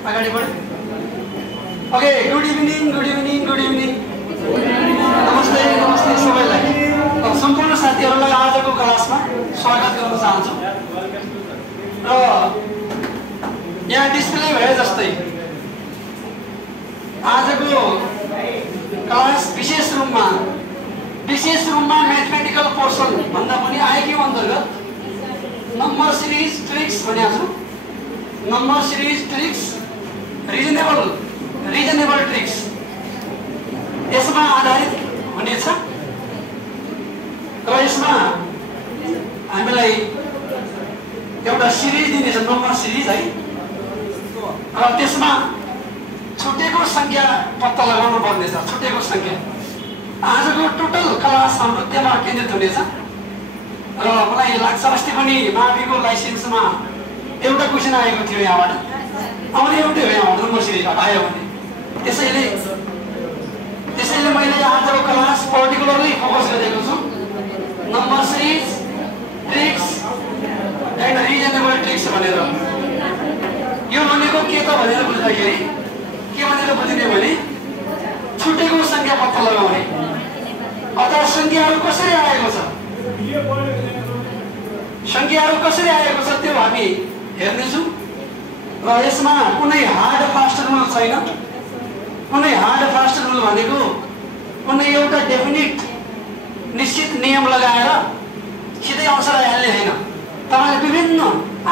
अगाडि बढ्यो। Okay, good evening नमस्ते सबैलाई। सम्पूर्ण साथीहरूलाई आजको क्लासमा स्वागत गर्न चाहन्छु। र यहाँ डिस्प्ले भए जस्तै आजको क्लास विशेष रूपमा म्याथमेटिकल पोर्सन भन्दा पनि आइक्यू अन्तर्गत नम्बर सिरिज ट्रिक्स भनेको छु। Number series tricks, reasonable tricks यसमा आधारित हुनेछ। र यसमा हामीलाई एउटा सिरिज दिनेछ, नम्बर सिरिज है। र त्यसमा छुटेको संख्या पत्ता लगाउनु पर्नेछ। छुटेको संख्या आजको टोटल क्लास हाम्रो त्यसमा केन्द्रित हुनेछ। र मलाई लाग्छ अस्ति पनि माविको लाइसेन्समा एउटा क्वेसन आएको थियो यहाँबाट, आउने एउटै हो यहाँ नम्बर सिरिजबाट आयो भने। त्यसैले मैले आजको क्लास पर्टिकुलरली फोकस गरेको छु number series tricks and reasonable tricks भनेर। यो भनेको के त भनेर बुझ्दाखेरि के भनेर बुझिने भने छुटेको संख्या पत्ता लगाउने अथवा संख्याहरू कसरी आएको छ, त्यो हामी हेर्नेछौँ। र यसमा कुनै हार्ड फास्ट रुल छैन। कुनै हार्ड फास्ट रुल भनेको कुनै एउटा डेफिनिट निश्चित नियम लगाएर सिधै आन्सर आइहाल्ने होइन। तपाईँले विभिन्न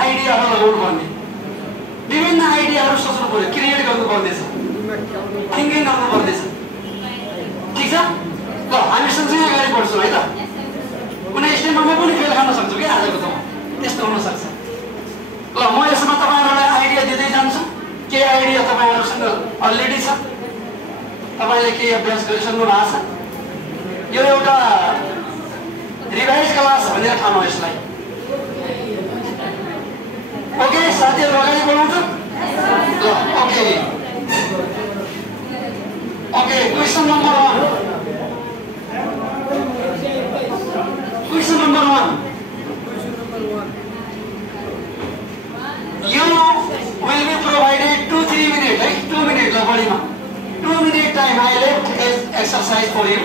आइडियाहरू लगाउनु पर्ने, विभिन्न आइडियाहरू सोच्नु पर्यो, क्रिएट गर्नु पर्नेछ, थिङ्किङ गर्नु पर्नेछ। ठिक छ? ल हामी सँगसँगै अगाडि बढ्छौँ है त। कुनै स्टेपमा म पनि फेल खान सक्छु कि आजको त त्यस्तो हुनसक्छ। ल म यसमा तपाईँहरूलाई आइडिया दिँदै जान्छु। के आइडिया तपाईँहरूसँग अलरेडी छ, तपाईँले केही अभ्यास गरिसक्नु भएको छ। यो एउटा रिभाइज क्लास भनेर ठानौँ यसलाई। ओके साथीहरू अगाडि बढाउँछ। ल okay question number 1। You will be provided 2-3 minutes, right? 2 minutes la badi ma 2 minute time I left as exercise for you.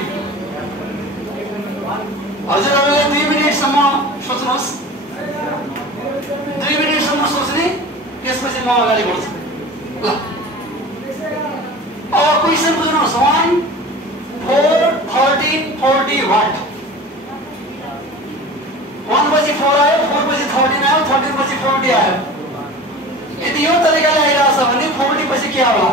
हजुरहरूले 2 मिनेट सम्म सोच्नुहोस्। 2 मिनेट सम्म सोच्ने, त्यसपछि म अगाडि बढ्छु। ल अब क्वेसन बुझ्नुहोस्। 1 4 13 40 वाट। 1 पछि 4 आयो, 4 पछि 13 आयो, 13 पछि 40 आयो। यदि यो तरिकाले आइरहेछ भने 40 पछि के होला?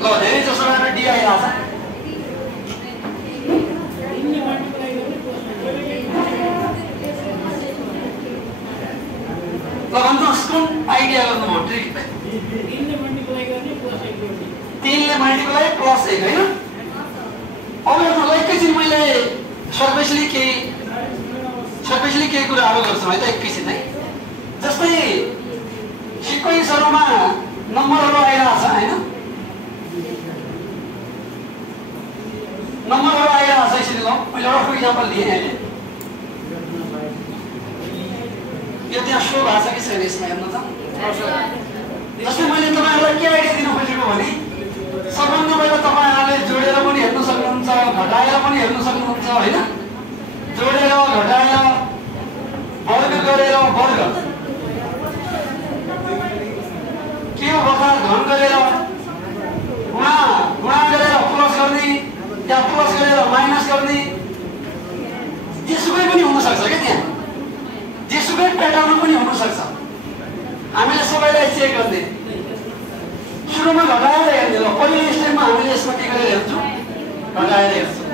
ल धेरै जसो डी आइरहेछ। ल भन्नुहोस् कुन आइडिया गर्नुभयो? ट्रिक 3 ले मल्टिप्लाई प्लस 1 होइन। अब हेर्नुहोस् एकैछिन मैले सर्वेसली केही कुराहरू गर्छु है त एकैछिन है। जस्तै सिक्वेन्सहरूमा नम्बरहरू आइरहेछ होइन, नम्बरहरू आइरहेछ। यसरी ल मैले रफ इक्जाम्पल दिएँ अहिले। यो त्यहाँ सो भएको छ कि छैन यसमा हेर्नु त। जस्तै मैले तपाईँहरूलाई के आइडिया दिनु खोजेको भने सबभन्दा पहिला तपाईँहरूले जोडेर पनि हेर्नु सक्नुहुन्छ, घटाएर पनि हेर्नु सक्नुहुन्छ होइन। जोडेर घटाएर वर्ग गरेर वर्ग के हो बखा घन गरेर गुणा गरेर प्लस गर्ने, त्यहाँ प्लस गरेर माइनस गर्ने, जेसुकै पनि हुनसक्छ क्या। त्यहाँ जेसुकै प्याटर्न पनि हुनसक्छ। हामीले सबैलाई चेक गर्ने, सुरुमा घटाएर हेर्ने। ल पहिलो स्टेपमा हामीले यसमा के गरेर हेर्छौँ? घटाएर हेर्छौँ।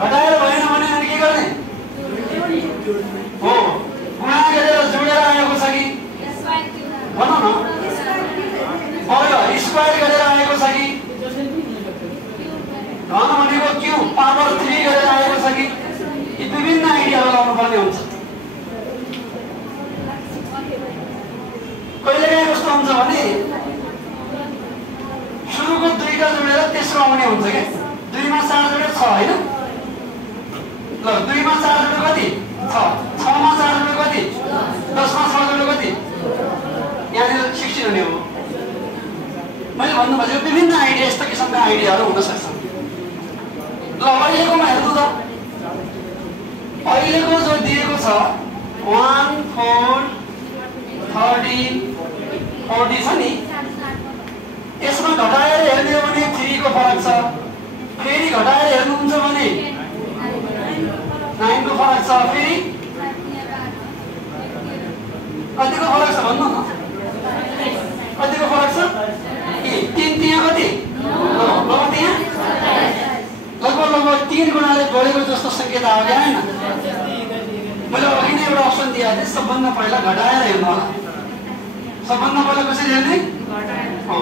घटाएर भएन भने अनि के गर्ने हो? गुणा गरेर जोडेर आएको छ कि भनौँ न, वर्ग स्क्वायर गरेर आएको छ कि, घन भनेको क्यू पावर 3 गरेर आएको छ कि। यी विभिन्न आइडियाहरू लाउनु पर्ने हुन्छ। आउने हुन्छ क्या 2 मा 4 जोडेर 6 हैन ल 2 मा 4 जोडेर कति 6 6 मा 4 जोडेर कति 10 मा 6 जोडेर कति यहाँनिर 16 हुने हो मैले भन्नु खोजेको विभिन्न आइडिया यस्तो किसिमका आइडियाहरू हुन सक्छ ल अहिलेकोमा हेर्नु त अहिलेको जो दिएको छ 1 4 30 40 छ नि यसमा घटाएर हेर्ने हो भने 3 को फरक छ फेरि घटाएर हेर्नुहुन्छ भने 9 को फरक छ फेरि कतिको फरक छ भन्नु न कतिको फरक छ 3 त्यहाँ कति लगभग त्यहाँ लगभग 3 गुणाले बढेको जस्तो संकेत आयो क्या हैन मैले अघि नै एउटा अप्सन दिएको थिएँ सबभन्दा पहिला घटाएर हेर्नु होला सबभन्दा पहिला कसरी हेर्ने हो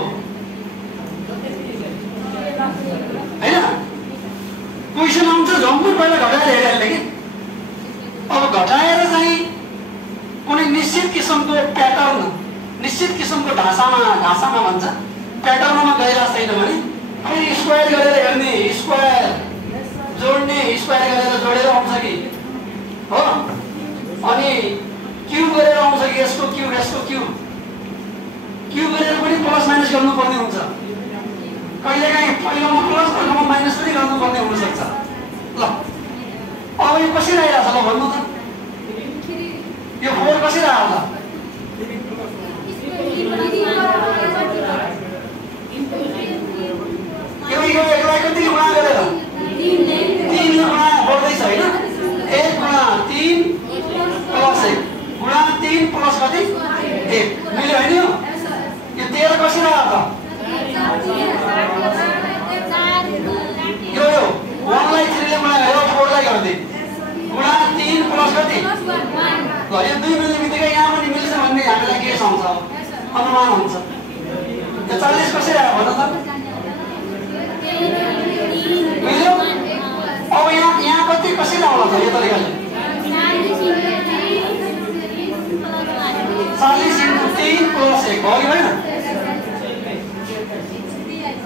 हैन क्वेसन आउँछ झम्पै पहिला घटाएर हेरिहाल्ने कि अब घटाएर चाहिँ कुनै निश्चित किसिमको प्याटर्न निश्चित किसिमको ढाँचामा भन्छ प्याटर्नमा गइरहेको छैन भने फेरि स्क्वायर गरेर हेर्ने स्क्वायर जोड्ने स्क्वायर गरेर जोडेर आउँछ कि हो अनि क्युब गरेर आउँछ कि यसको क्युब गरेर पनि प्लस माइनस गर्नुपर्ने हुन्छ कहिलेकाहीँ पहिलोमा प्लस पहिलोमा माइनस पनि गर्नुपर्ने हुनसक्छ ल अब यो कसरी आइरहेछ ल भन्नु त यो 4 कसरी आयो त यो एकलाई कति गुणा गरेर 3 ले गुणा बढ्दैछ हैन 1 गुणा 3 प्लस 1 गुणा 3 प्लस कति 1 मिल्यो हैन यो 13 कसरी आयो त यो 1 लाई 3 ले गुणा गरेर 4 लाई गर्दै गुणा 3 प्लस कति ल यो 2 मिल्ने बित्तिकै यहाँ पनि मिल्छ भन्ने हामीलाई के आउँछ अनुमान हुन्छ यो 40 कसरी आयो भन त मिल्यो अब यहाँ कति कसरी आउला त यो तरिकाले 40 × 3 प्लस 1 हो कि हैन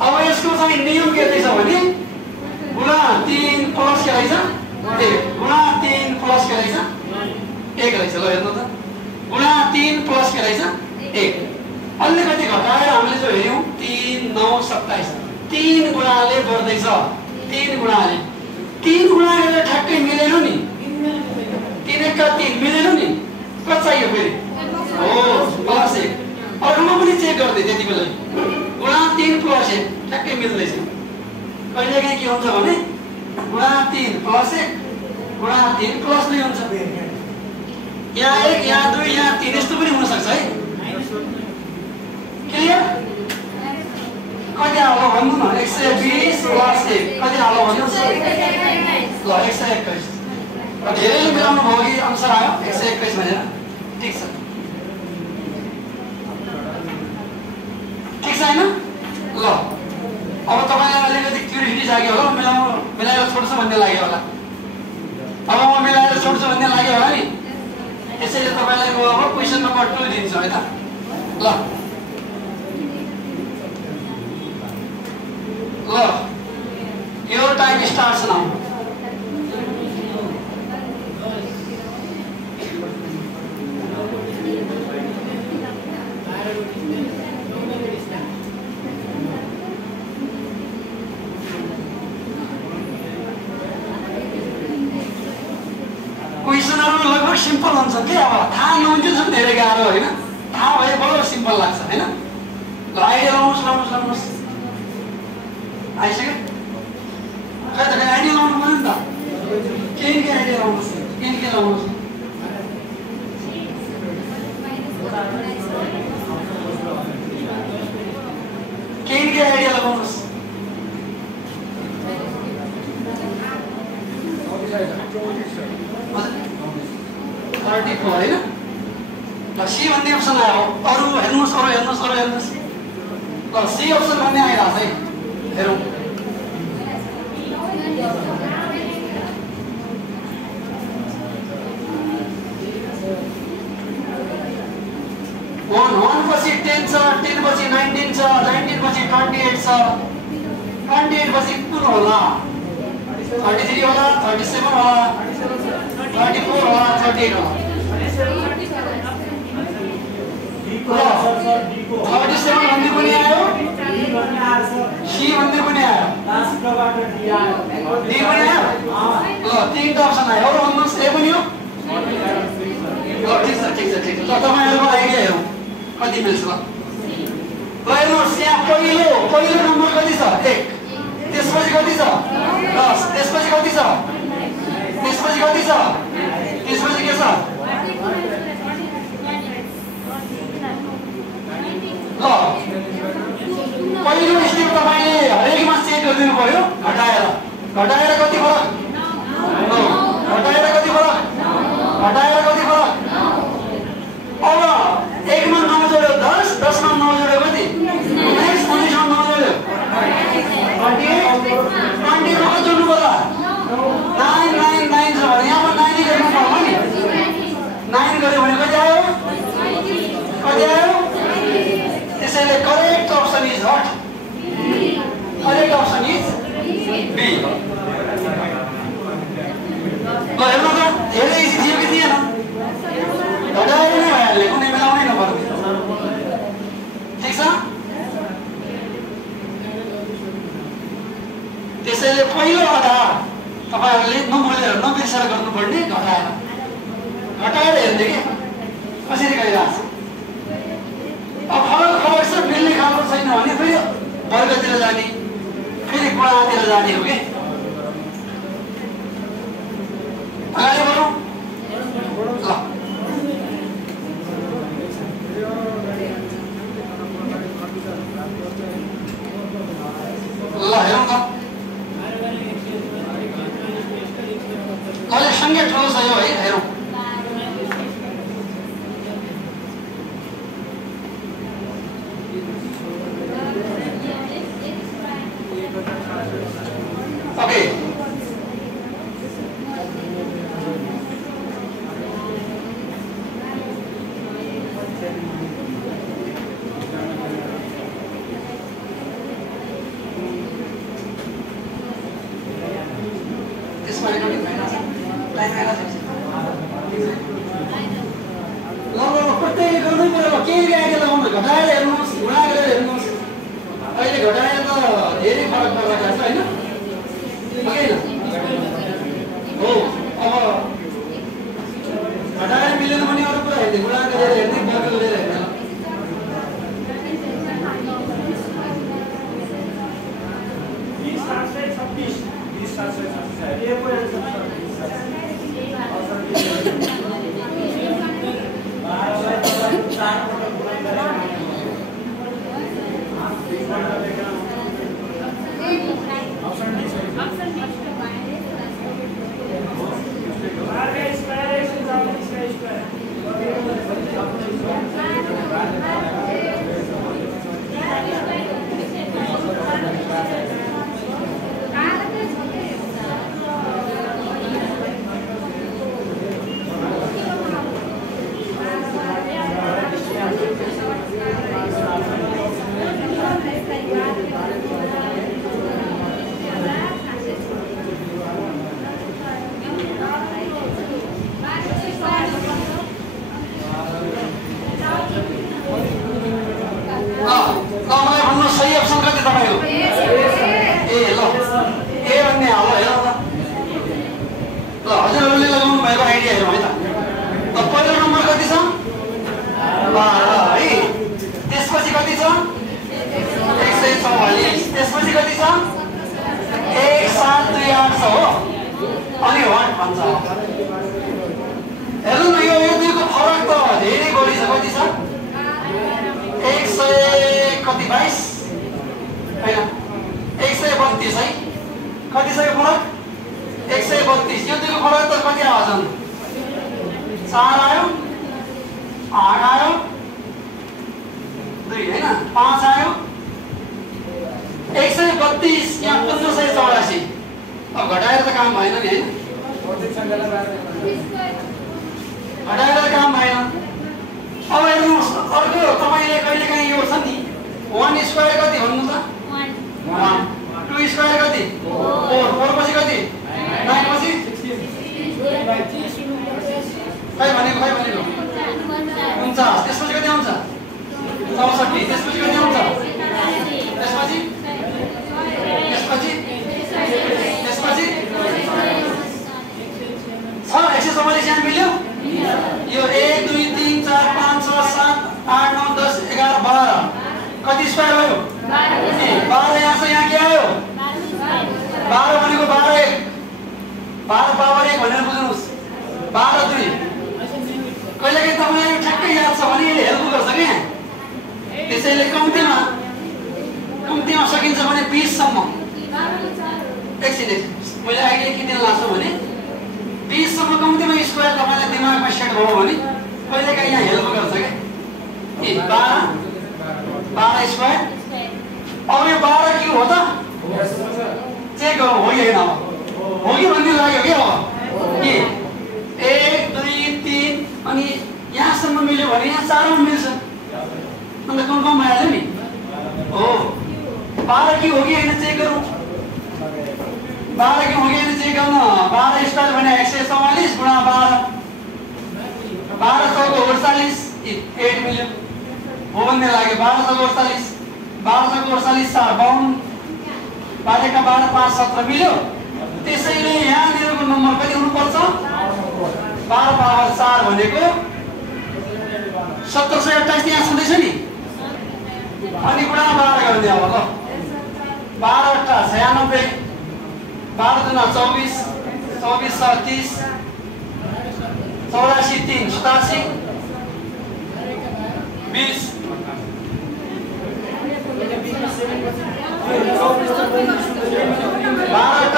अब यसको चाहिँ नियम के रहेछ भने गुणा 3 प्लस के रहेछ 1 गुणा 3 प्लस के रहेछ 1 रहेछ ल हेर्नु त गुणा 3 प्लस के रहेछ 1 अलिकति घटाएर हामीले जो हेर्यौं 3 9 27 3 गुणाले बढ्दैछ 3 गुणाले 3 गुणा गरेर ठ्याक्कै मिलेन नि 3 1 का 3 मिलेन नि कति चाहियो फेरि हो प्लस 1 अरूमा पनि चेक गर्दै त्यति बेला गुणा 3 प्लस 1 ठ्याक्कै मिल्दैछ कहिलेकाहीँ के हुन्छ भने गुणा 3 प्लस 1 गुणा 3 प्लस 2 हुन्छ यहाँ 1 यहाँ 2 यहाँ 3 यस्तो पनि हुन सक्छ है क्लियर कति आलो भन्नु न 120 प्लस 1 कति आलो भन्नु ल 121 धेरैले मिलाउनु भयो कि आन्सर आयो 121 भनेर ठीक छ हैन ल अब तपाईलाई अलिकति क्युरियोसिटी जाग्यो होला मिलाएर छोड्छु भन्ने लाग्यो होला अब म मिलाएर छोड्छु भन्ने लाग्यो होला नि यसैले तपाईलाई म अब क्वेशन नम्बर 2 दिन्छु है त ल your time starts now क्वेशनहरु लगभग सिम्पल हुन्छ के अब थाहा नहुन्छ जुन धेरै गाह्रो हैन थाहा भए बल्ल सिम्पल लाग्छ हैन ल आइडिया लाउनुस् आइसक्यो खै त आइडिया लाउनु पर्यो नि त के आइडिया लाउनुस् के लाउनुस् के आइडिया लगाउनुस् 34 हैन ल सी भन्ने अप्सन आयो अरु हेर्नुस् ल सी अप्सन भन्ने आइराछ है हेरौं 1 पछि 10 छ 10 पछि 19 छ 19 पछि 28 छ 28 पछि कुन होला? 33 होला, 37 होला, 34 होला, 38 होला। 37 भन्ने पनि आयो, सी भन्ने पनि आयो, डी पनि आयो। ल तीनटा अप्सन आयो। अरु भन्नुस् ए पनि हो? ल ठिक छ ठिक छ ठिक छ। ल तपाईहरुको आइडिया हेरौँ कति मिल्छ। ल हेर्नुहोस् यहाँ पहिलो नम्बर कति छ? 1। त्यसपछि कति छ? 10। त्यसपछि कति छ? त्यसपछि कति छ? त्यसपछि के छ? ल पहिलो स्टेप तपाईले हरेकमा चेक गरिदिनु पर्यो। घटाएर कति फरक? 9। घटाएर कति फरक? घटाएर कति फरक? अब 1 मा 9 जोड्यो 10, 10 मा 9 जोड्यो कति? 19, 19 मा 9 जोड्यो 28, 20 मा जोड्नु पर्ला 9 9 9 छ भने यहाँ 9 गर्नु पर्छ नि। 9 गर्यो भने कति आयो? कति आयो? त्यसैले correct option is what? Correct option is B. ल हेर्नु त धेरै इजी थियो कि थिएन? घटाएर नै भइहाल्ने, कुनै मिलाउनै नपर्ने। ठिक छ? त्यसैले पहिलो आधार तपाईहरुले नबिर्सेर गर्नुपर्ने घटाएर हेर्ने के कसरी गरिरहेछ। अब फरक छ, मिल्ने खालको छैन भने फेरि वर्गतिर जाने, फेरि गुणातिर जाने हो के। अगाडि बढौँ। ल हेरौँ त अहिले सँगै ठुलो छ यो है। हेरौँ ओके। त्यसमा रेकर्डिङ भइरहेछ, लाइन आइरहेछ। ल प्रत्येकले गर्नै पर्यो। केही आइडिया लगाउनु, घटाएर हेर्नुहोस्, गुणा गरेर हेर्नुहोस्। अहिले घटाएर त धेरै फरक परिरहेको छ होइन? हो अब घटाएर मिलेन भने अरू कुरा हेर्ने, गुणा गरेर हेर्ने, वर्ग गरेर हेर्ने। सही अप्सन कति तपाईको? ए ल ए भन्ने हाल हेर त। ल हजुरहरूले लगाउनु भएको आइडिया हेरौँ है त। पहिलो नम्बर कति छ? 12 है। त्यसपछि कति छ? 144। त्यसपछि कति छ? 1728 छ हो। अनि वाट भन्छ। हेर्नु न यो दुईको फरक त धेरै बढी छ। कति छ? 100 कति 22 हैन 132 है। कति छ यो फरक? 132। यो दुईको फरक त कति आउँछ? 4 आयो, 8 आयो, 2 हैन 5 आयो, 132 यहाँ 1584। अब घटाएर त काम भएन नि हैन? घटाएर काम भएन। अब हेर्नुहोस् अर्को तपाईले कहिलेकाहीँ यो छ नि 1 स्क्वायर कति भन्नु त? 1 2 स्क्वायर कति 4 पछि कति 9 पछि खै भनेको 49 त्यसपछि कति आउँछ 64 त्यसपछि कति आउँछ त्यसपछि 144 यहाँ मिल्यो यो 1 2 3 4 5 6 7 8 9 10 11 12 कति स्क्वायर भयो 12 यहाँ से यहाँ के आयो 12 भनेको 12 1 12 पावर 1 भनेर बुझ्नुस् 12 2 कहिलेकाहीँ तपाईलाई यो ठ्याक्कै याद छ भने यसले हेल्प गर्छ के त्यसैले कम्तीमा सकिन्छ भने 20 सम्म एकछिन मैले अहिले के दिन लाग्छ भने 20 सम्म कम्तीमा स्क्वायर तपाईलाई दिमागमा सेट भयो भने कहिलेकाहीँ यहाँ हेल्प गर्छ के 12 स्क्वायर अब यो 12 के हो त चेक गरौँ हो कि होइन हो कि भन्ने लाग्यो के अब के 1 2 3 अनि यहाँसम्म मिल्यो भने यहाँ 4 मा मिल्छ अन्त कुन भइहाल्यो नि हो 12 के हो कि होइन चेक गरौँ 12 के हो कि होइन चेक गर्न 12 स्क्वायर भने 144 गुणा 12 चौको 48 8 मिल्यो हो भन्ने लाग्यो 12 चौको 48 12 चौको 48 4 52 12 का 12 5 17 मिल्यो त्यसैले यहाँनिरको नम्बर कति हुनुपर्छ 12 पावर 4 भनेको 1728 यहाँ छँदैछ नि अनि गुणा 12 गर्ने अब ल 12 8 96 12 दुना 24 24 30 84 3 87 20 12 8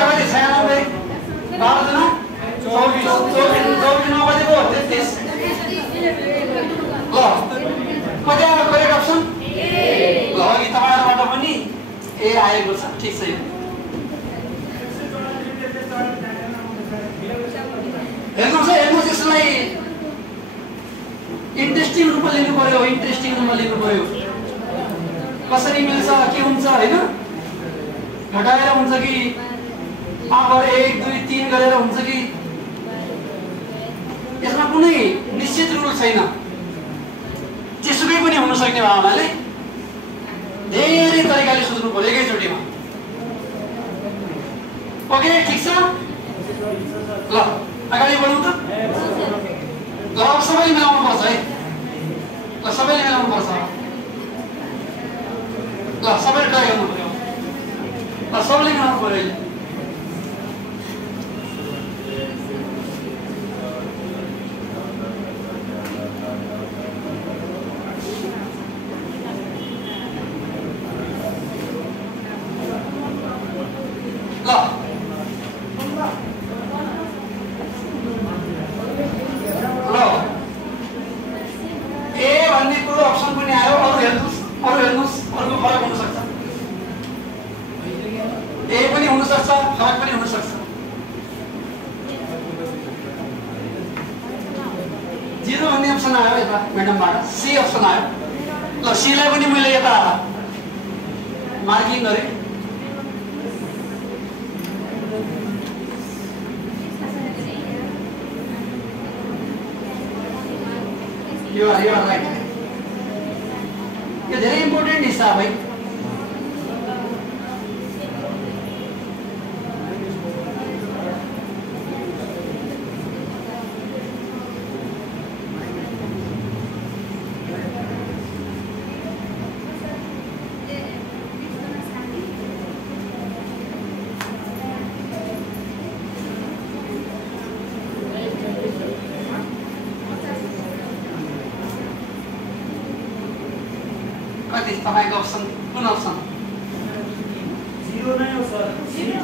96 12 दुना 24 24 9 बजेको 33 ल कति आयो करेक्ट अप्सन ल अघि तपाईहरुबाट पनि ए आएको छ ठीक छ हेर्नुस् यसलाई इन्ट्रेस्टिङ रूपमा लिनु पर्यो कसरी मिल्छ के हुन्छ हैन घटाएर हुन्छ कि पावर 1 2 3 गरेर हुन्छ कि यसमा कुनै निश्चित रुल छैन जेसुकै पनि हुन सक्ने भावनाले धेरै तरिकाले सोच्नु पर्यो एकैचोटीमा ओके ठीक छ ल अगाडि बढौँ त ल अब सबैले मिलाउनु पर्छ है ल सबैले मिलाउनु पर्छ ल सबैले ट्राई गर्नु पर्यो ल सबैले मिलाउनु पर्यो मार्किङ गरे यो राइट यो धेरै इम्पोर्टेन्ट हिसाब है तपाईको अप्सन कुन अप्सन 0 नै हो सर 0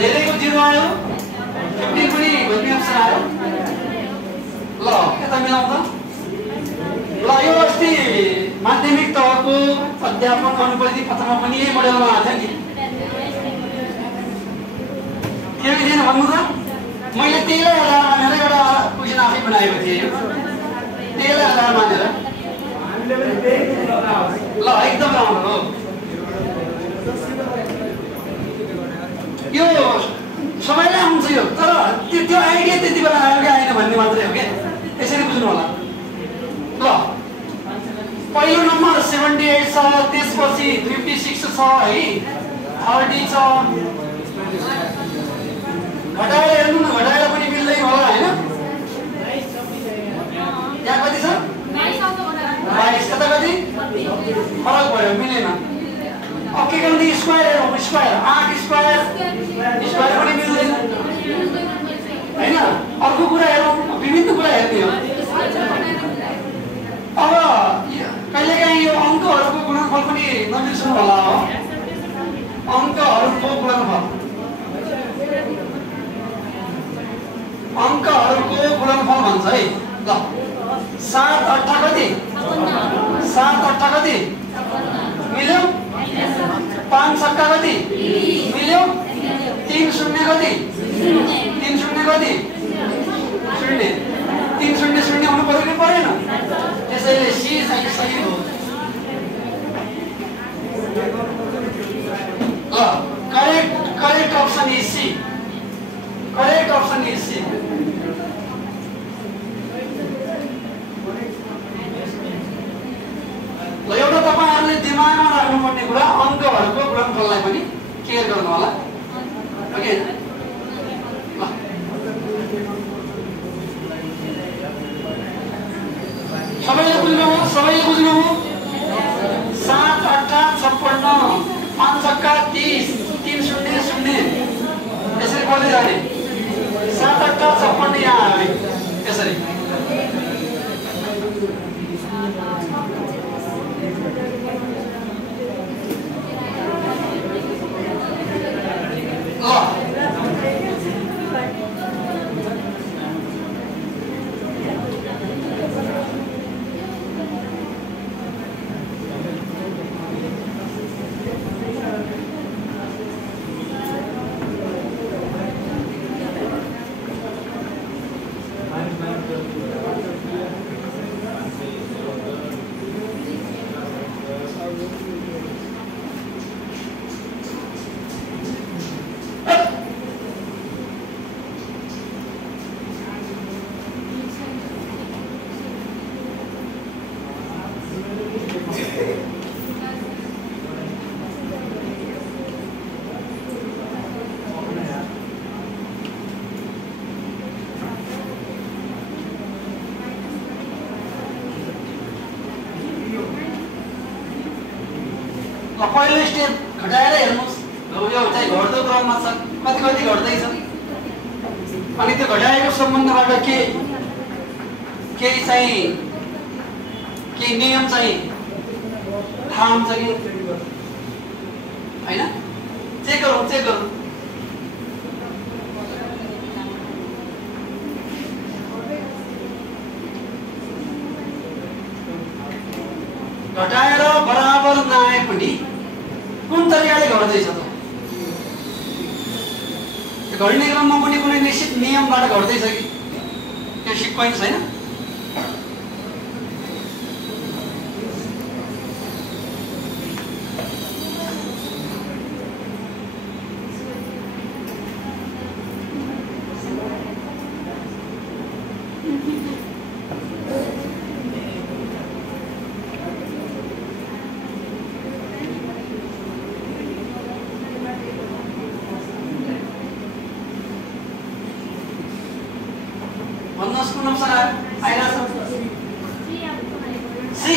धेरैको 0 आयो 15 पनि भन्ने अप्सन आयो ल यता मिलाउँ त ल यो अस्ति माध्यमिक तहको अध्यापन अनुपस्थिति पत्रमा पनि यही मोडेलमा आएको थियो नि के थिएन भन्नु त मैले त्यही आधारमा मेरो एउटा क्वेसन आफै बनाएको थिएँ त्यसलाई आधार मानेर ल एकदम राम्रो हो। यो सबैलाई आउँछ यो, तर त्यो आइडिया त्यति बेला आयो कि आएन भन्ने मात्रै हो क्या, यसरी बुझ्नु होला। ल पहिलो नम्बर 78 छ, त्यसपछि 56 छ है, 30 छ। घटाएर हेर्नु न, घटाएर पनि मिल्दैन होला हैन? यहाँ कति छ? 22 कता कति? फरक भयो, मिलेन। अब के गर्ने? स्क्वायर हेरौँ, स्क्वायर 8 स्क्वायर पनि मिल्दैन हैन? अर्को कुरा हेरौँ, विभिन्न कुरा हेर्ने हो। अब कहिलेकाहीँ यो अङ्कहरूको गुणनफल पनि नबिर्सनु होला हो। अङ्कहरूको गुणनफल, अङ्कहरूको गुणनफल भन्छ है। ल 7 8 कति? 7 8 कति? मिल्यो? 5 6 कति? मिल्यो? 3 0 कति? 3 0 कति? 0। 3 0 0 हुनु पर्यो कि परेन? त्यसैले सी चाहिँ सही हो। ल correct option is C, correct option is C. ल एउटा तपाईहरुले दिमागमा राख्नुपर्ने कुरा, अङ्कहरूको गुणनफललाई पनि केयर गर्नु होला। ओके, सबैले बुझ्नु हो, सबैले बुझ्नु हो। 7 8 56, 5 6 30, 3 0 0 यसरी बोल्दै जाने। 7 8 56 यहाँ आयो यसरी। पहिलो स्टेप घटाएर हेर्नुस्, यो चाहिँ घट्दो क्रममा छ, कति कति घट्दैछ। अनि त्यो घटाएको सम्बन्धबाट केही चाहिँ केही नियम चाहिँ थाहा हुन्छ कि हैन? चेक गरौँ, चेक गरौँ। घटाएर बराबर नआए पनि कुन तरिकाले घट्दैछ त? घट्ने क्रममा पनि कुनै निश्चित नियमबाट घट्दैछ कि? त्यो सिक्वेन्स छैन? भन्नुहोस् कुन अप्सन आइरहेछ? सी।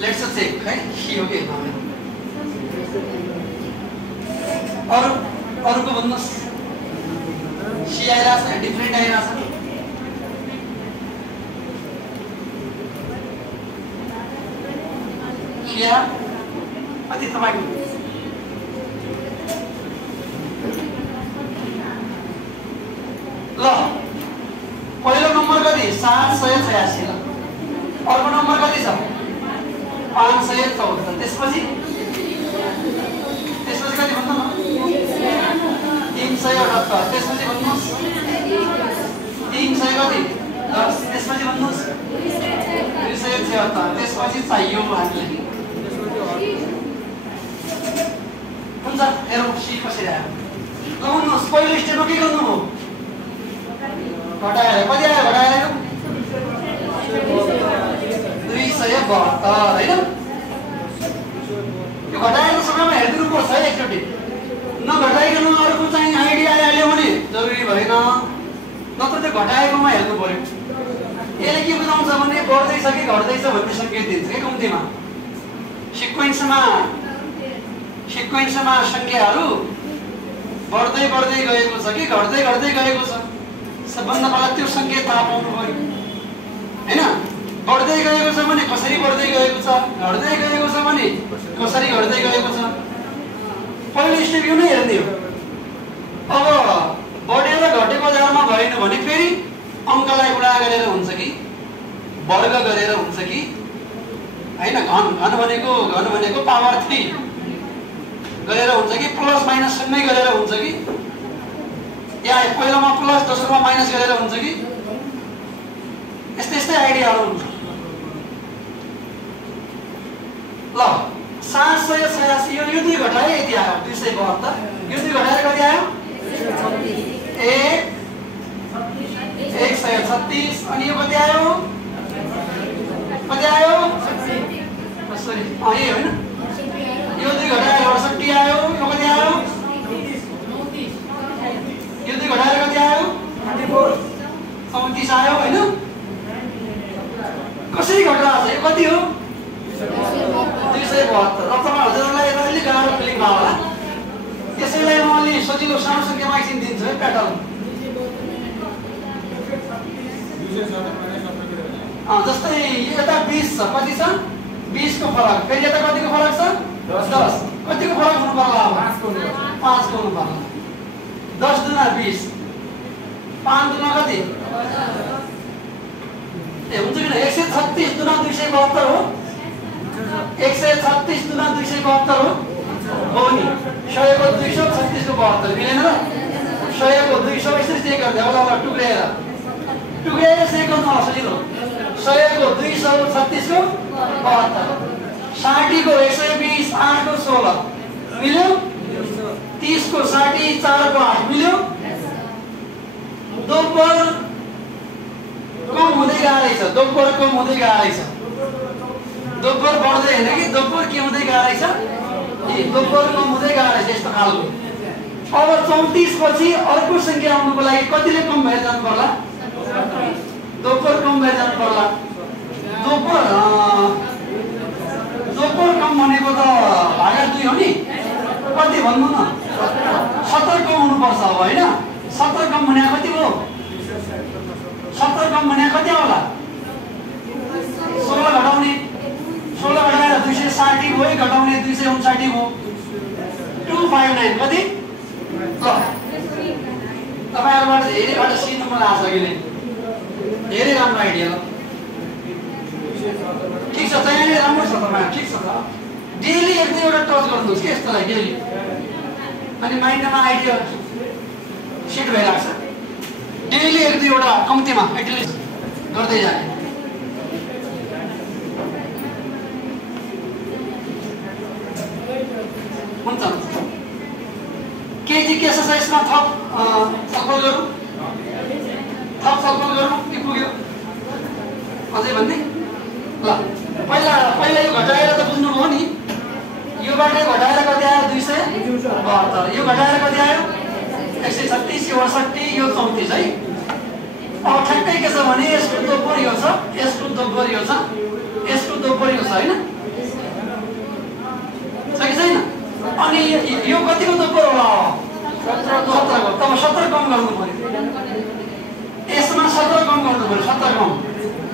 लेट्स चेक है, सी हो कि अरूको भन्नुहोस्। सी आइरहेछ, डिफ्रेन्ट आइरहेछ। क्या कति तपाईको? ल पहिलो नम्बर कति? 786। ल अर्को नम्बर कति छ? 514। त्यसपछि कति भन्नु न? 378। त्यसपछि भन्नुहोस् 300 कति? 10 त्यसपछि भन्नुहोस् 276 त्यसपछि चाहियो हामीलाई हुन्छ हेरौँ सी कसरी आयो ल भन्नुहोस् पहिलो स्टेपमा के गर्नुभयो घटाएर कति आयो घटाएर 272 हैन यो घटाएको समयमा हेर्नु पर्छ है एकचोटि नघटाइकन अर्को चाहिँ आइडिया ल्याउने जरुरी भएन नत्र त्यो घटाएकोमा हेर्नु पर्यो यसले के बुझाउँछ भने बढ्दैछ कि घट्दैछ भन्ने संकेत दिन्छ के कम्तीमा सिक्वेन्समा संख्याहरू बढ्दै बढ्दै गएको छ कि घट्दै घट्दै गएको छ सबभन्दा पहिला त्यो संकेत थाहा पाउनु पर्यो हैन बढ्दै गएको छ भने कसरी बढ्दै गएको छ घट्दै गएको छ भने कसरी घट्दै गएको छ पहिलो स्टेप यो नै हेर्ने हो अब बढेर घटेको दरमा भएन भने फेरि अङ्कलाई गुणा गरेर हुन्छ कि वर्ग गरेर हुन्छ कि हैन घन भनेको पावर 3 गरेर हुन्छ कि प्लस माइनस सँगै गरेर हुन्छ कि या पहिलोमा प्लस दोस्रोमा माइनस गरेर हुन्छ कि यस्तै आइडियाहरू हुन्छ ल 786 यो 2 घटाए यति आयो 272 यो 2 घटाएर कति आयो 136 अनि यो कति आयो सरी यही होइन यो 2 घटाएर 68 आयो यो कति आयो यो 2 घटाएर कति आयो 34 आयो होइन कसरी घटिरहेको छ यो कति हो 272 अब तपाईहरुलाई अलि गाह्रो फिलिङ भयो होला त्यसैलाई म अलि सजिलो सानो संख्यामा एकछिन दिन्छु है प्याटर्न जस्तै यता 20 छ कति छ 20 को फरक फेरि यता कतिको फरक छ 10 कतिको फरक हुनु पर्ला अब 5 को हुनु पर्ला 10 दुना 20 5 दुना कति ए हुन्छ किन 136 दुना 272 हो 136 दुना 272 हो नि 100 को 236 को 72 मिलेन र 100 को 200 यसरी चेक गर्दै होला टुक्रेर से गर्नु सजिलो 100 को 236 को 72 60 को 120 8 को 16 मिल्यो 30 को 60 4 को 8 मिल्यो दोब्बर कम हुँदै गएछ दोब्बर कम हुँदै गएछ दोब्बर बढ्दै हैन कि दोब्बर के हुँदै गएछ दोब्बर कम हुँदै गएछ यस्तो खालको अब 34 पछि अर्को संख्या आउनुको लागि कतिले कम भएर जानु पर्ला दोब्बर कम भएर जानु पर्ला दोब्बर कम भनेको त भागा 2 हो नि कति भन्नु न 70 कम हुनुपर्छ अब हैन 70 कम भने कति हो 70 कम भने कति होला 16 घटाउने 16 घटाएर 260 भयो घटाउने 259 भयो 259 कति ल तपाईहरुबाट धेरैबाट सिक्नु मन आछ कि नै धेरै राम्रो आइडिया ल ठीक छ तयारी राम्रो छ तपाईहरु ठीक छ त डेली एक दुईवटा टच गर्नुस् के यस्तो लागि डेली अनि माइन्डमा आइडिया सेट भइराख्छ डेली एक दुईवटा कम्तीमा एटलिस्ट गर्दै जाने हुन्छ केजी के एक्सरसाइजमा थप छलफल गरौँ के पुग्यो अझै भन्ने ल पहिला यो घटाएर त बुझ्नुभयो नि योबाट घटाएर कति आयो 272 यो घटाएर कति आयो 136 यो 68 यो 34 है अब ठ्याक्कै के छ भने यसको दोब्बर यो छ यसको दोब्बर यो छ यसको दोब्बर यो छ हैन छ कि छैन अनि यो कतिको दोब्बर होला 17 को तब 17 कम गर्नु पर्यो यसमा 17 कम गर्नु पर्यो 17 कम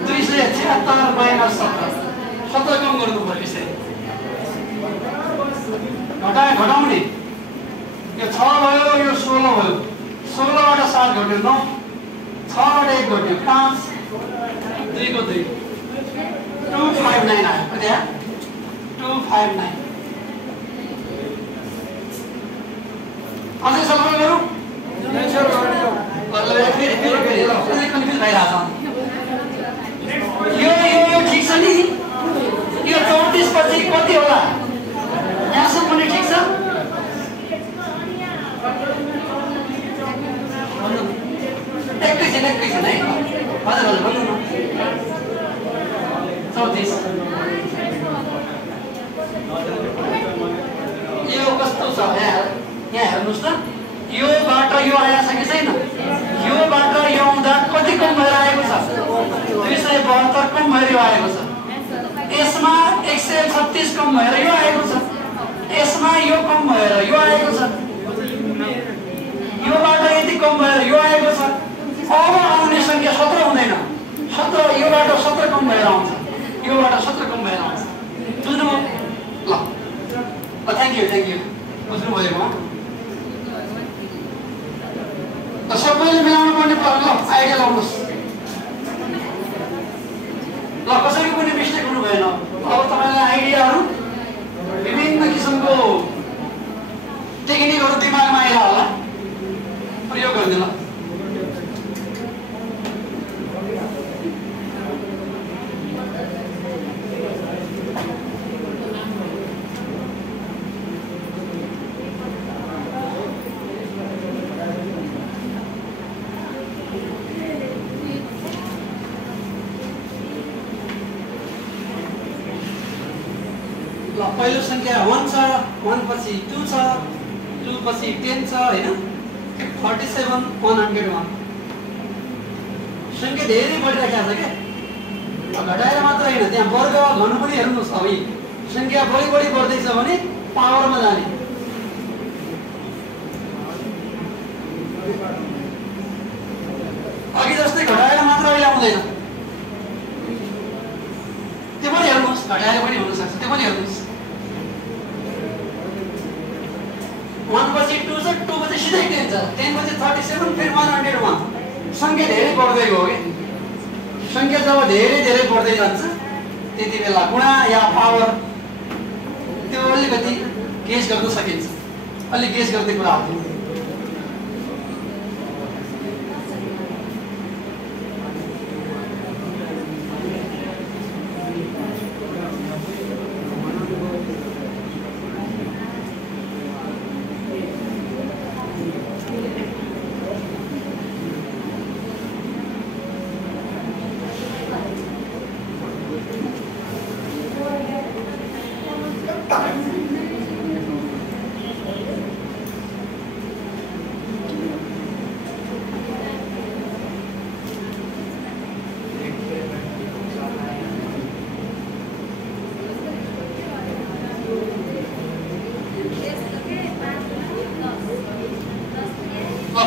276 माइनस 17 कम गर्नु पर्यो यसरी घटाउने यो 6 भयो यो 16 भयो 16 बाट 7 घट्यो 9 6 बाट 1 घट्यो 5 2 को 2 259 आयो कति आयो 259 अझै सफल गरौँ फेरि ल कन्फ्युज भइरहेछ छ नि यो 34 पछि कति होला यहाँसम्म पनि ठिक छ एकैछिन है हजुर हजुर भन्नु न 34 यो कस्तो छ यहाँ हेर्नुहोस् त योबाट यो आएको छ कि छैन योबाट यो आउँदा कति कम भएर आएको छ 272 कम भएर यो आएको छ यसमा 136 कम भएर यो आएको छ यसमा यो कम भएर यो आएको छ योबाट यति कम भएर यो आएको छ अब आउने संख्या 17 हुँदैन 17 योबाट 17 कम भएर आउँछ योबाट 17 कम भएर आउँछ बुझ्नुभयो ल थ्याङ्क यू बुझ्नुभयो म सबैले मिलाउनु पर्ने ल आइडिया लाउनुहोस् ल कसैको पनि मिस्टेक हुनु भएन अब तपाईँलाई आइडियाहरू विभिन्न किसिमको टेक्निकहरू दिमागमा आएर होला प्रयोग गर्ने ल पहिलो संख्या 1 छ 1 पछि 2 छ 2 पछि 10 छ हैन 47 101 संख्या धेरै बढिरहेको छ के घटाएर मात्र हैन त्यहाँ वर्ग घन पनि हेर्नुस् अब संख्या बढी बढ्दै छ भने पावरमा जाने अघि जस्तै घटाएर मात्र अहिले आउँदैन त्यो पनि हेर्नुस् घटाएर पनि हुन सक्छ त्यो पनि हेर्नुस् 1 पछि 2 छ 2 पछि सिधै 10 छ 10 पछि 37 फेरि 101 संख्या धेरै बढ्दै गयो के संख्या जब धेरै बढ्दै जान्छ त्यति बेला गुणा या पावर त्यो अलिकति गेस गर्न सकिन्छ अलि गेस गर्ने कुरा हो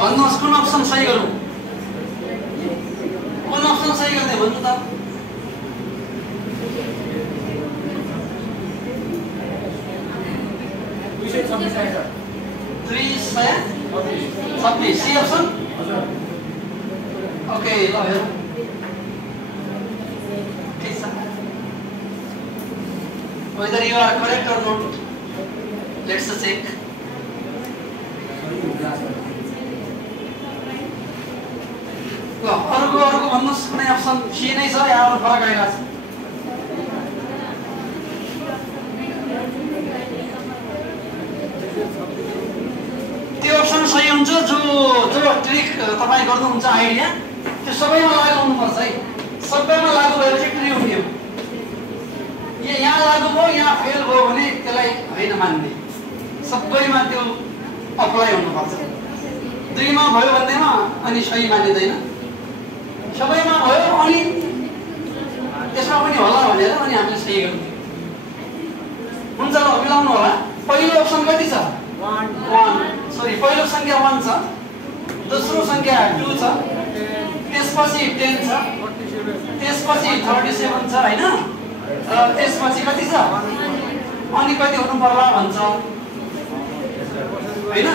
भन्नुहोस् कुन अप्सन सही गरौँ कुन अप्सन सही गर्ने भन्नु त 326 सी अप्सन ओके ल हेरौँ ठिक छ whether you are correct or not let's check ल अर्को भन्नुहोस् कुनै अप्सन सी नै छ या अरू फरक आइरहेछ त्यो अप्सन सही हुन्छ जो ट्रिक तपाईँ गर्नुहुन्छ आइडिया त्यो सबैमा लागु हुनुपर्छ है सबैमा लागु भएर चाहिँ ट्रिक हुने हो यहाँ लागु भयो यहाँ फेल भयो भने त्यसलाई होइन मान्ने सबैमा त्यो अप्लाई हुनुपर्छ दुईमा भयो भन्दैमा अनि सही मानिँदैन सबैमा भयो अनि त्यसमा पनि होला भनेर अनि हामीले सही गर्नु हुन्छ ल मिलाउनु होला पहिलो अप्सन कति छ 1 सरी पहिलो संख्या 1 छ दोस्रो संख्या 2 छ त्यसपछि 10 छ त्यसपछि 37 छ हैन त्यसपछि कति छ अनि कति हुनु पर्ला भन्छ हैन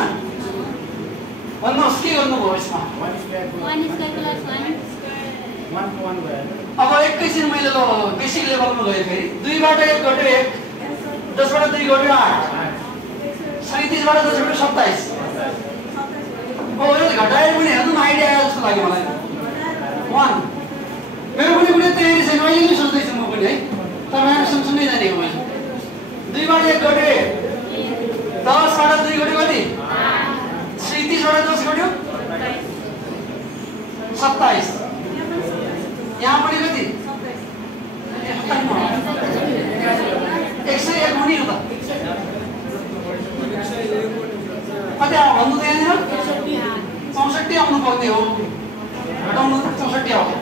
भन्नुहोस् के गर्नुभयो यसमा 1 अब एकैछिन मैले ल बेसिक लेभलमा गएँ फेरि 2 बाट 1 घट्यो 1 10 बाट 2 घट्यो 8 37 बाट 10 घट्यो 27 अब यो घटाएर पनि हेर्नु न आइडिया आयो जस्तो लाग्यो मलाई 1 मेरो पनि कुनै तयारी छैन, अहिले नै सोच्दैछु म पनि है। तपाईँहरू सुन्दै जाने हो मैले। 2 बाट 1 गरे 10 बाट 2 गरे कति? 30 बाट 10 गऱ्यो 27। यहाँ पनि कति? 101 हुने हो त। कति आयो भन्नु त यहाँनिर? 64 आउनु पर्ने हो। घटाउनु 64 आयो।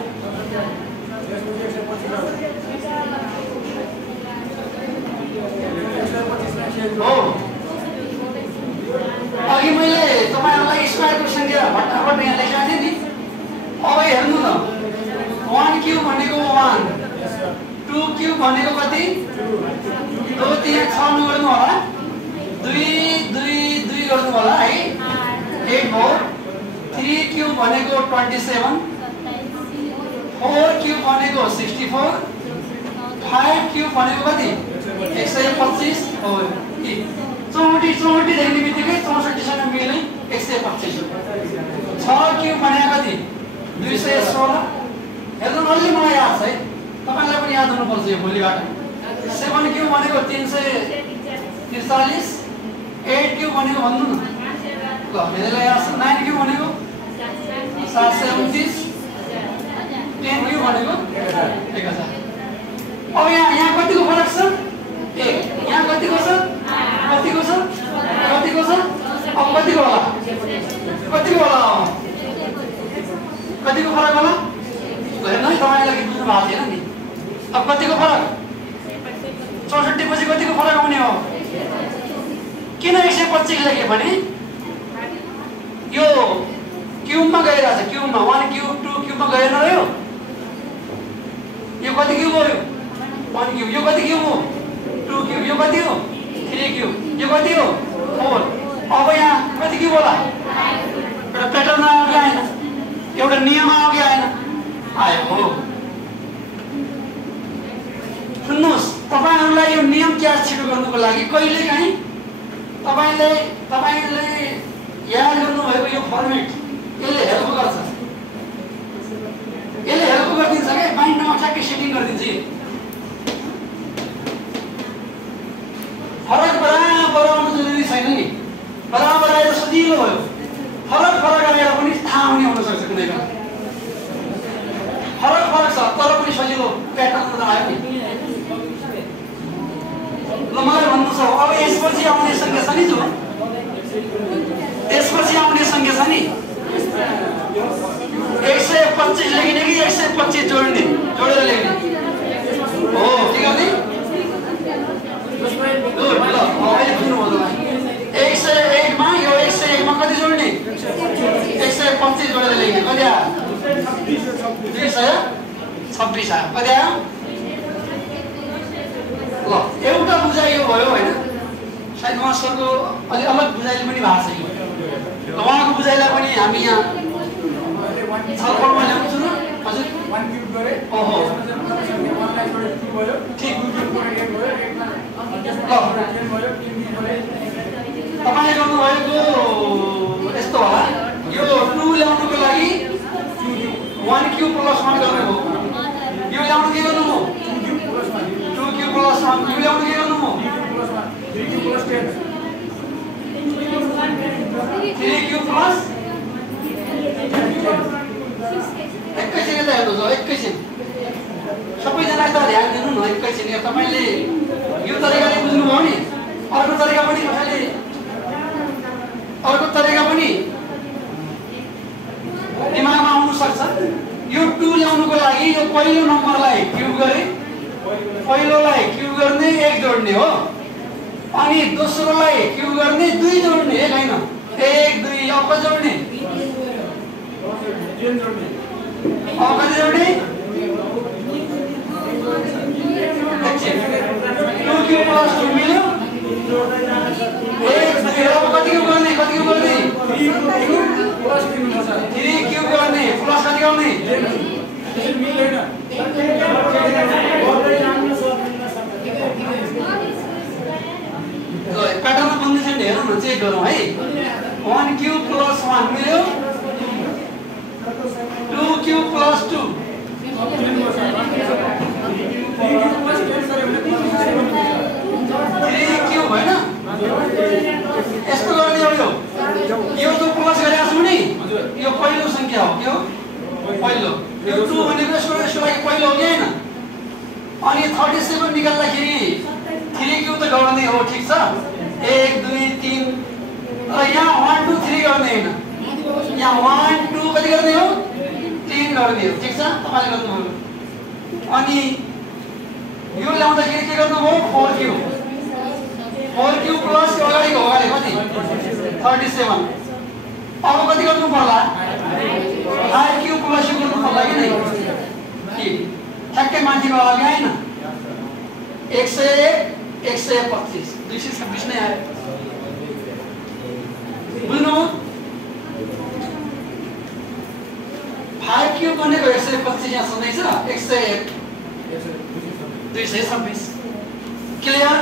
हो अघि मैले तपाईहरुलाई स्क्वायरको संख्या फटाफट यहाँ लेखेको थिएँ नि। अब हेर्नु त 1 क्यूब भनेको 1, 2 क्यूब भनेको कति? 2 3 6 गर्नु होला, 2 2 2 गर्नु होला है, 8 भयो। 3 क्यूब भनेको 27, 4 क्यूब भनेको 64, 5 क्यूब भनेको कति? 125 हो। 64 देख्ने बित्तिकै 64 सँग मिल्ने 125 हो। 6 क्यूब भनेको कति? 216। हेर्नु अलि मलाई याद छ है, तपाईलाई पनि याद हुनुपर्छ यो भोलिबाट। 7 क्यूब भनेको 343, 8 क्यूब भनेको भन्नु न ल, मेरोलाई याद छ। 9 क्यूब भनेको 729, 10 क्यूब भनेको 1000। अब यहाँ कतिको फरक छ? 1। यहाँ कतिको छ? कतिको छ? कतिको छ? अब कतिको होला? कतिको होला? कतिको फरक होला? हेर्नु है, तपाईलाई बुझ्नु भएको थिएन नि। अब कतिको फरक? 64 पछि कतिको फरक आउने हो? किन 125 लेखे भने यो क्यूबमा गइरहेछ। क्यूबमा 1 क्यूब 2 क्यूबमा गएन र यो कति क्यूब हो? 1 क्यूब। यो कति क्यूब हो? 2 क्यूब। यो कति हो? 3 क्यूब। यो कति हो? 4। अब यहाँ कति क्यूब होला? एउटा प्याटर्न आयो कि आएन? एउटा नियम आयो कि आएन? आयो हो। सुन्नुहोस्, तपाईहरुलाई यो नियम क्या छिटो गर्नुको लागि कहिलेकाहीँ तपाईले याद गर्नुभएको यो फर्मेट यसले हेल्प गर्छ। यसले हेल्प गरिदिन्छ क्या, माइन्डमा ठ्याक्कै सेटिङ गरिदिन्छ। फरक बराबर आउनु जरुरी छैन नि। बराबर आएर सजिलो भयो। फरक आएर पनि थाहा हुने हुन सक्छ कुनै बेला। फरक छ तर पनि सजिलो प्याटर्न त आयो नि। ल मलाई भन्नु छ अब यसपछि आउने संख्या छ नि, जो यसपछि आउने संख्या छ नि 125 लेख्ने कि 125 जोड्ने? जोडेर लेख्ने हो। के गर्ने? गुड। ल अहिले बुझ्नुभयो तपाईँ। 101 मा यो 101 मा कति जोड्ने? 125 जोडेर लेख्ने। कति आयो? 226 आयो। कति आयो? ल एउटा बुझाइ यो भयो हैन? सायद मास्टरको अलि अलग बुझाइले पनि भएको छ यो। उहाँको बुझाइलाई पनि हामी यहाँ छलफलमा ल्याउँछौँ न। हजुर 1 क्यूब गरे। ओहो ठीक। तपाईले गर्नुभएको यस्तो होला, यो 2 ल्याउनुको लागि 1 क्यूब प्लस 1 गर्नु हो। यो ल्याउनु के गर्नु हो? 2 क्यूब प्लस 1। यो ल्याउनु के गर्नु हो? 3 क्यूब प्लस 10। 3 क्यूब प्लस एकैछिन यता हेर्नुहोस् हो, एकैछिन सबैजना यता ध्यान दिनु न एकैछिन। यो तपाईले यो तरिकाले बुझ्नुभयो नि, अर्को तरिका पनि कसैले अर्को तरिका पनि दिमागमा आउन सक्छ। यो 2 ल्याउनुको लागि यो पहिलो नम्बरलाई क्यूब गरे, पहिलोलाई क्यूब गर्ने 1 जोड्ने हो, अनि दोस्रोलाई क्यूब गर्ने 2 जोड्ने। 1 हैन, 1 2 अब कति जोड्ने? 10 जोड्ने। अब कति जोड्ने? 2 क्यूब प्लस 2 मिल्यो। 1 2 अब कति क्यूब गर्ने? कति क्यूब गर्ने? 3 क्यूब प्लस 3 हुन्छ। 3 क्यूब गर्ने प्लस कति गर्ने? मिल्दैन। प्याटर्न बन्दैछ नि, हेरौँ न, चेक गरौँ है। 1 क्यूब प्लस 1 मिल्यो, 2 क्यूब प्लस 2 3 होइन यस्तो गर्ने हो यो त प्लस गरेको छु नि यो पहिलो संख्या हो यो पहिलो यो 2 भनेको यसको लागि पहिलो हो कि हैन अनि 37 निकाल्दाखेरि 3 क्यू त गर्ने हो ठीक छ 1 2 3 र यहाँ 1 2 3 गर्ने हैन यहाँ 1 2 कति गर्ने हो 3 गर्ने हो ठीक छ तपाईले गर्नुभयो अनि यो ल्याउँदाखेरि के गर्नुभयो 4 क्यू प्लस अगाडिको कति 37 अब कति गर्नु पर्ला 5 क्यू प्लस यो गर्नु पर्ला कि नै के ठ्याक्कै मान्छेको अगाडि आएन 101 125 226 नै आयो बुझ्नु 5 क्यू भनेको 125 यहाँ सधैँ छ 101 226 क्लियर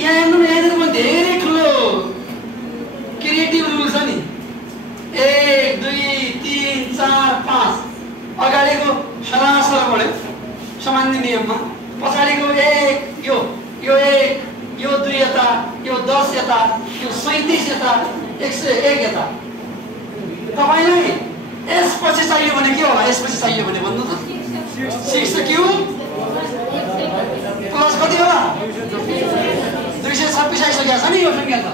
यहाँ हेर्नु न यहाँनिर धेरै ठुलो क्रिएटिभ रुल छ नि 1 2 3 4 5 अगाडिको सरासर बढ्यो सामान्य नियममा पछाडिको 1 यो 1 यो 2 यता यो 10 यता यो 37 यता 101 यता तपाईलाई यसपछि चाहियो भने के होला यसपछि चाहियो भने भन्नु त 6 क्यू प्लस कति होला 226 आइसकेको छ नि यो संख्या त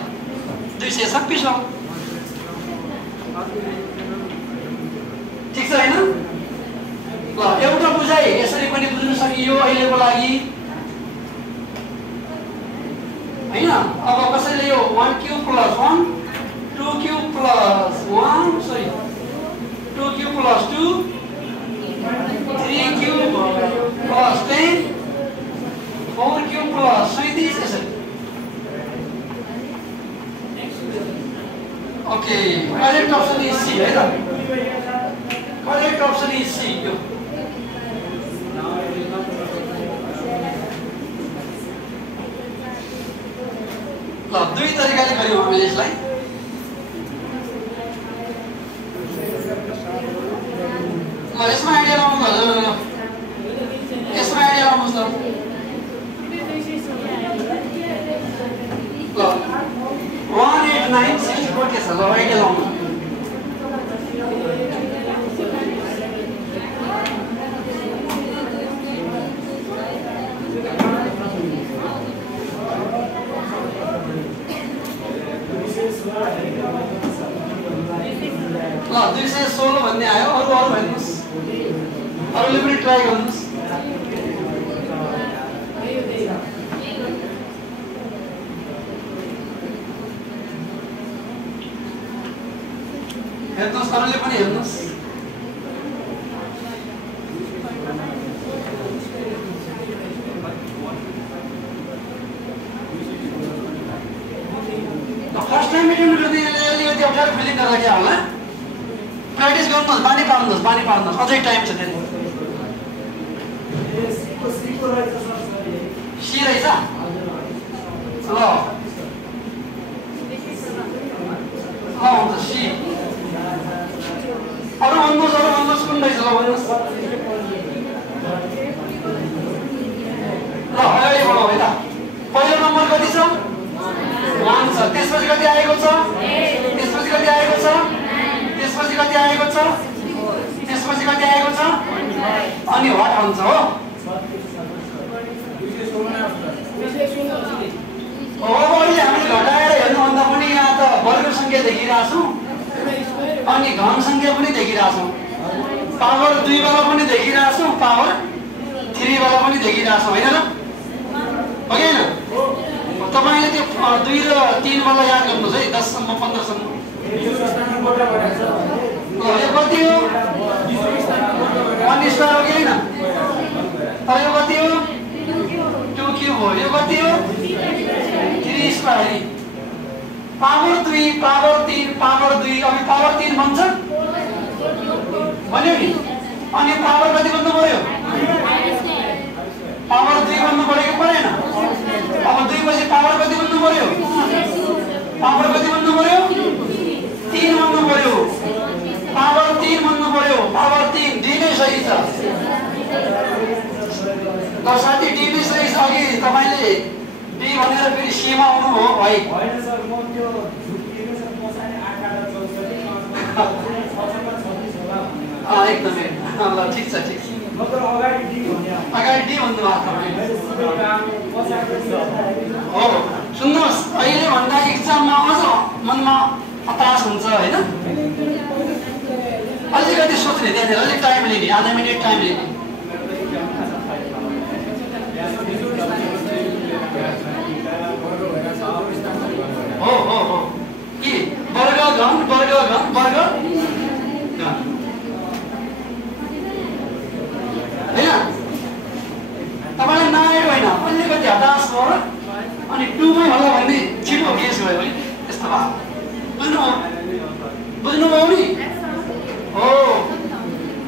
226 हो ठीक छ हैन ल एउटा बुझाइ यसरी पनि बुझ्न सकियो अहिलेको लागि हैन अब कसैले यो 1 Q plus 1 2 Q plus 1 sorry 2 Q plus 2 3 Q plus 10 4 Q plus 37 यसरी okay correct option is C है त करेक्ट अप्सन इज सी यो ल दुई तरिकाले गर्यौं हामीले यसलाई ल यसमा आइडिया लाउनु ल यसमा आइडिया लाउनुस् ल 18964 के छ ल आइडिया लाउनु ल 216 भन्ने आयो अरु हेर्नुस् अरुले पनि ट्राई गर्नुस् हेर्नुस् अरुले पनि हेर्नुस् फर्स्ट टाइम एटेम्प्ट गर्दै अलिकति अप्ठ्यारो फिलिङ गर्दा के होला प्र्याक्टिस गर्नुहोस् बानी पार्नुहोस् अझै टाइम छ त्यति सी रहेछ ल हुन्छ सी अरू भन्नुहोस् कुन रहेछ ल भन्नुहोस् ल अगाडि बढाऊ है त पहिलो नम्बर कति छ 1 छ त्यसपछि कति आएको छ त्यसपछि कति आएको छ त्यसपछि कति आएको छ त्यसपछि कति आएको छ अनि व्हाट हुन्छ हो अब अहिले हामीले घटाएर हेर्नुभन्दा पनि यहाँ त वर्ग संख्या देखिरहेछौँ अनि घन संख्या पनि देखिरहेछौँ पावर 2 वाला पनि देखिरहेछौँ पावर 3 वाला पनि देखिरहेछौँ हैन र हो कि हैन तपाईले त्यो 2 र 3 वाला याद गर्नुहोस् है 10 सम्म 15 सम्म यो कति हो 1 स्क्वायर हो कि हैन तर यो कति हो 2 क्यूब हो यो कति हो 3 स्क्वायर पावर 2 पावर 3 पावर 2 अब पावर 3 भन्छ भन्यो नि अनि पावर कति भन्नु पर्यो पावर 2 भन्नु पर्यो कि परेन अब 2 पछि पावर कति भन्नु पर्यो पावर कति भन्नु पर्यो 3 भन्नु पर्यो पावर 3 भन्नु पर्यो केमा आउनु हो भाइ? होइन सर, म त्यो झुकिएको छ पछाडि 8-8-26 होला भन्ने। एकदमै ल ठिक छ ठिक छ। मतलब अगाडि डी भन्ने अगाडि डी भन्नु भएको मैले सबै काम पछाडि हो। सुन्नुहोस्, अहिले भन्दा इक्जाममा अझ मनमा हताश हुन्छ होइन? अलिकति सोच्ने, त्यहाँनिर अलिक टाइम लिने, आधा मिनट टाइम लिने। हो हो हो कि वर्ग घन वर्ग घन वर्ग घन होइन? तपाईँलाई नआयो होइन, अलिकति हताश भयो र अनि टुमै होला भन्ने छिटो गेस भयो भने त्यस्तो भयो। बुझ्नुभयो नि? हो।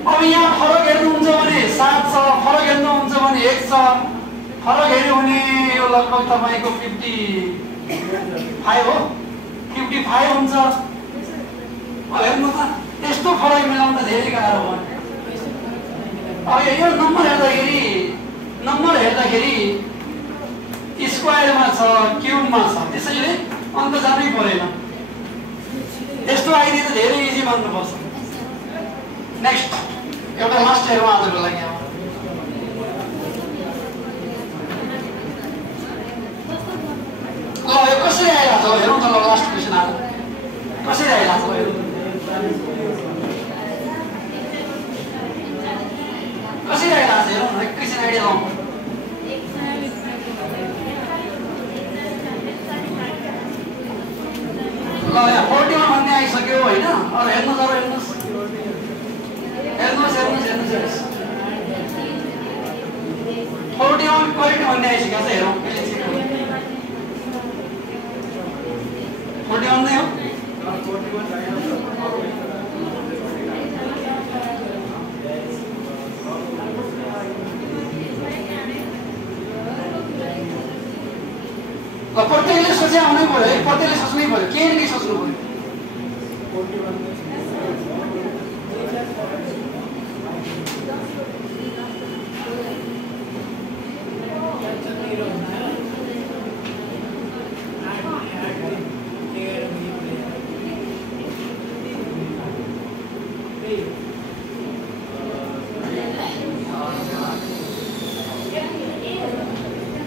अब यहाँ फरक हेर्नुहुन्छ भने 7 छ, फरक हेर्नुहुन्छ भने 1 छ, फरक हेऱ्यो भने यो लगभग तपाईँको 55 हो, 55 हुन्छ। हेर्नु त, यस्तो फरक मिलाउन त धेरै गाह्रो हो। अब यो नम्बर हेर्दाखेरि स्क्वायरमा छ, क्युबमा छ, त्यसैले अन्त जानै परेन। यस्तो आइदिए त धेरै इजी मान्नुपर्छ। नेक्स्ट एउटा लास्ट हेरौँ आजको लागि। अब ल यो कसरी आइरहेको छ हेरौँ त। ल लास्ट क्वेसन आज कसरी आइरहेको छ हेरौँ। कसरी आइरहेको छ हेरौँ न, एकैछिन आइडिया लाउँ। ल यहाँ 41 भन्ने आइसक्यो होइन? अरू हेर्नुहोस्, अरू हेर्नुहोस्, हेर्नुहोस् हेर्नुहोस् हेर्नुहोस् 41 करेक्ट भन्ने आइसक्यो छ। हेरौँ 41 नै हो। प्रत्येकले सोचे आउनै पर्यो है, प्रत्येकले सोच्नै पर्यो, केही न केही सोच्नु पर्यो।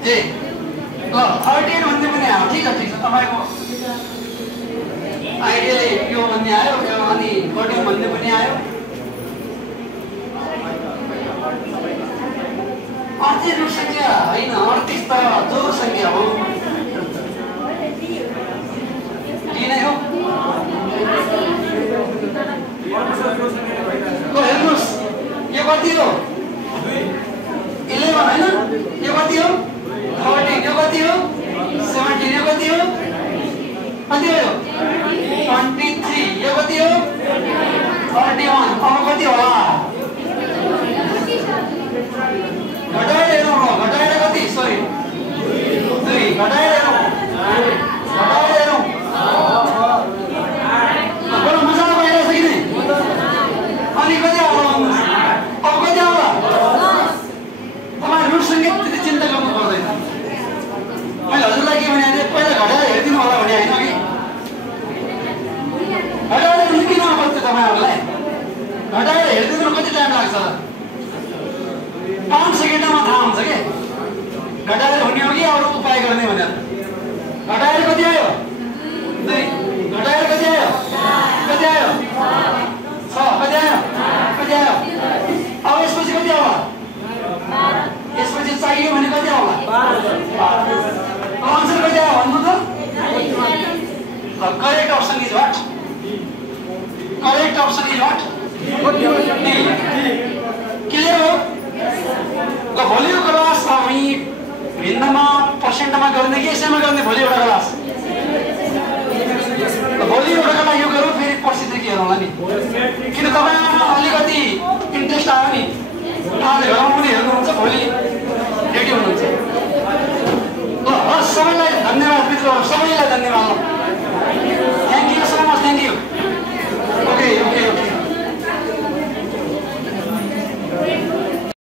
ए ल 13 भन्ने पनि आयो। ठिक छ ठिक छ, तपाईँको आइडियाले यो भन्ने आयो, अनि 14 भन्ने पनि आयो। अर्थिक सङ्ख्या होइन, 38 त जोड सङ्ख्या हो, डी नै हो। ल हेर्नुहोस् यो कति हो? 11 होइन? यो कति हो? 14। यो कति हो? 17। यो कति हो? कति हो? 23। यो कति हो? 31। अब कति होला? घटाएर हेरौँ ल, घटाएर कति? सरी 2 घटाएर हेरौँ, घटाएर हेरौँ। बडो मजाले भइरहेछ कि नै? अनि कति आउला भन्नुहोस्? अब कति आउला? तपाईँ रुट सङ्ख्या त्यति चिन्ता गर्नु पर्दैन। मैले हजुरलाई के भने पहिला घटाएर हेरिदिनु होला भने होइन कि? घटाएर हेर्नु किन पर्छ तपाईँहरूलाई? घटाएर हेरिदिनु कति टाइम लाग्छ? 5 सेकेन्डमा थाहा हुन्छ कि घटाएर हुने हो कि अरू उपाय गर्ने भनेर। घटाएर कति आयो? 2। घटाएर कति आयो? कति आयो? 6। कति आयो? कति आयो? अब यसपछि कति आउला? यसपछि चाहियो भने कति आउला? 12। आन्सर कति आयो भन्नु त? Correct option is what? Correct option is what? Clear हो? ल भोलिको क्लास हामी भिन्नमा पर्सेन्टमा गर्ने कि यसैमा गर्ने? भोलि एउटा क्लास